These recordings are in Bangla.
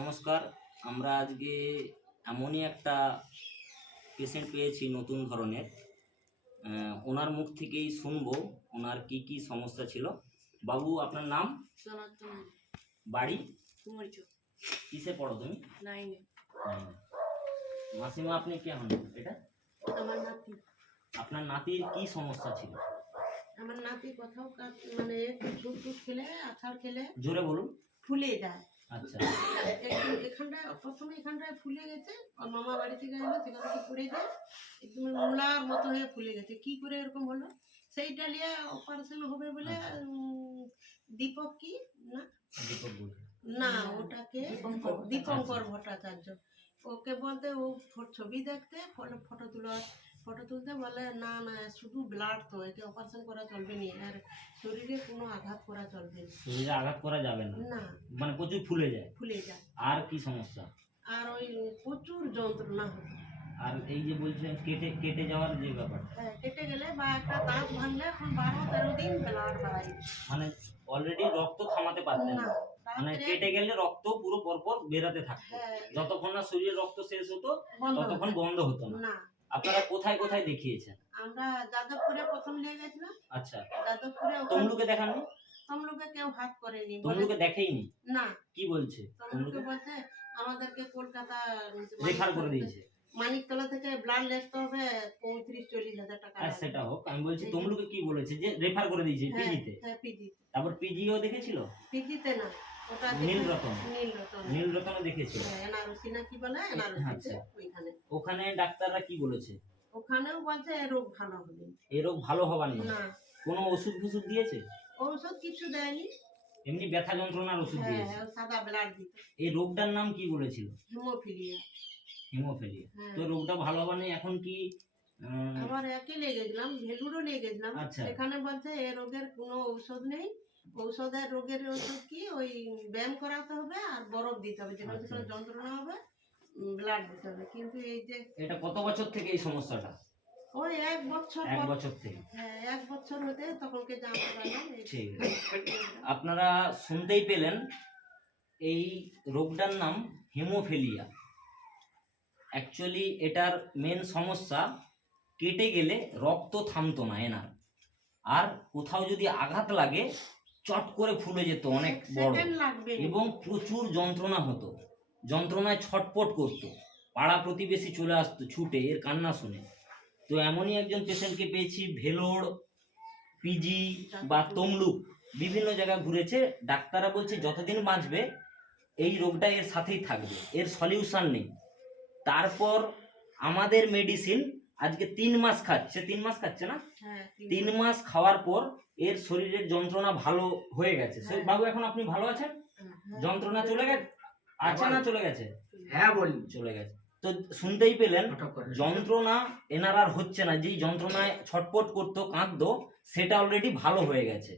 নমস্কার। আমরা আজকে এমনই একটা পেশেন্ট পেয়েছি নতুন ধরনের। ওনার মুখ থেকেই শুনবো ওনার কি কি সমস্যা ছিল। বাবু, আপনার নাম? সনাতন। বাড়ি? কুমারীচ। কিসে পড়ো তুমি? 9-এ। মাসিমা, আপনি কে হন? এটা আমার নাতি। আপনার নাতির কি সমস্যা ছিল? আমার নাতি কোথাও মানে দুধ খেলে, আছাড় খেলে জোরে বলুন। ফুলে যায়। আচ্ছা। এখানটায় প্রথমে এখানটায় ফুলে গেছে, আর মামা বাড়ি থেকে এলো, সেখান থেকে পড়ে যায় একদম মূলার মতো হয়ে ফুলে গেছে। কি করে এরকম হলো সেইটা নিয়ে অপারেশন হবে বলে দীপক কি না না ওটাকে দীপঙ্কর ভট্টাচার্য, ওকে বলতে ও ছবি দেখতে ফটো তুলতে বলে না না শুধু ব্লাড তো, একে অপারেশন করা চলবে না, আর শরীরে কোনো আঘাত করা চলবে না। শরীরে আঘাত করা যাবে না? না, মানে প্রচুর ফুলে যায়। আর কি সমস্যা? আর ওই প্রচুর যন্ত্রণা হতো। আর এই যে বলছেন কেটে যাওয়ার যে ব্যাপার, হ্যাঁ, কেটে গেলে বা একটা দাঁত ভাঙলে এখন 12-13 দিন ব্লাড বাড়াই, মানে অলরেডি রক্ত থামাতে পারতেন না, মানে কেটে গেলে রক্ত পুরো পরপর বেরাতে থাকতো। যতক্ষণ না শরীরে রক্ত শেষ হতো ততক্ষণ বন্ধ হতো না। আপনারা কোথায় কোথায় দেখিয়েছেন? আমরা যাদবপুরে প্রথম নিয়ে গেছিলাম। আচ্ছা। যাদবপুরে তমলুকে দেখাননি? তমলুকে কেউ হাত করেনি, তমলুকে দেখেইনি না। কি বলছে? তমলুকে বলছে আমাদেরকে কলকাতা রেফার করে দিয়েছে। মানিকতলা থেকে ব্লাড লেসতে হবে 35-40 হাজার টাকা। সেটা হোক, আমি বলছি তমলুকে কি বলেছে যে রেফার করে দিয়েছে পিজিতে? হ্যাঁ, পিজিতে। তারপর পিজিও দেখেছিল? পিজিতে না, ওটা নীলরতন দেখেছিল। এনআরসি না কি বলে, এনআরসি ওইখানে। ওখানে ডাক্তাররা কি বলেছে? ওখানেও বলছে এই রোগ ভালো হবে। এই রোগ ভালো হবার না? কোনো ওষুধ ফষুধ দিয়েছে? ওষুধ কিছু দেয়নি, এমনি ব্যথা যন্ত্রণার ওষুধ দিয়েছে। সাদা ব্লাড দিত। এই রোগটার নাম কি বলেছিল? হিমোফিলিয়া। তো রোগটা ভালো হবার নেই, এখন কি? আবার একে নিয়ে গেছিলাম, ভেলুরও নিয়ে গেছিলাম। এখানে বলছে এই রোগের কোনো ঔষধ নেই, রোগের ওষুধ কি ওই ব্যায়াম করাতে হবে আর বরফ দিতে হবে, যেখানে যেখানে যন্ত্রণা হবে ব্লাড দিতে হবে। কিন্তু এই যে এটা কত বছর থেকে এই সমস্যাটা? ওই 1 বছর। 1 বছর থেকে? হ্যাঁ, 1 বছর হতে তখনকে জানতে পারলাম। ঠিক আছে, আপনারা শুনতেই পেলেন, এই রোগটার নাম হিমোফিলিয়া। অ্যাকচুয়ালি এটার মেন সমস্যা, কেটে গেলে রক্ত থামতো না এনার, আর কোথাও যদি আঘাত লাগে চট করে ফুলে যেত অনেক বড়, এবং প্রচুর যন্ত্রণা হতো, যন্ত্রণায় ছটপট করতো, পাড়া প্রতিবেশী চলে আসতো ছুটে এর কান্না শুনে। তো এমনই একজন পেশেন্টকে পেয়েছি, ভেলোর, পিজি বা তমলুক বিভিন্ন জায়গায় ঘুরেছে। ডাক্তাররা বলছে যতদিন বাঁচবে এই রোগটা এর সাথেই থাকবে, এর সলিউশন নেই। তারপর আমাদের মেডিসিন আজকে 3 মাস খাচ্ছে, 3 মাস খাচ্ছে না? 3 মাস খাওয়ার পর এর শরীরের যন্ত্রণা ভালো হয়ে গেছে। বাবু, এখন আপনি ভালো আছেন? যন্ত্রণা চলে গেছে? আছে না চলে গেছে? হ্যাঁ বলি, চলে গেছে। তো শুনতেই পেলেন, যন্ত্রণা এনার আর হচ্ছে না। যেই যন্ত্রণায় ছটপট করতো, কাঁদতো, সেটা অলরেডি ভালো হয়ে গেছে।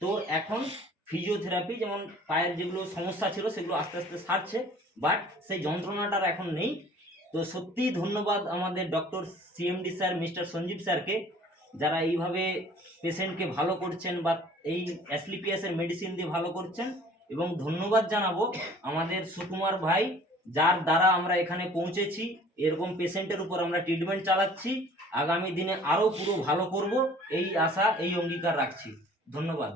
তো এখন ফিজিওথেরাপি, যেমন পায়ের যেগুলো সমস্যা ছিল সেগুলো আস্তে আস্তে সারছে, বাট সেই যন্ত্রণাটার এখন নেই। তো সত্যি ধন্যবাদ আমাদের doctor CMD sir, mister Sanjeev স্যারকে, যারা এইভাবে পেশেন্টকে ভালো করছেন বা এই অ্যাসলিপিয়াসের মেডিসিন দিয়ে ভালো করছেন। এবং ধন্যবাদ জানাবো আমাদের সুকুমার ভাই, যার দ্বারা আমরা এখানে পৌঁছেছি। এরকম পেশেন্টের উপর আমরা ট্রিটমেন্ট চালাচ্ছি, আগামী দিনে আরও পুরো ভালো করব এই আশা, এই অঙ্গীকার রাখছি। ধন্যবাদ।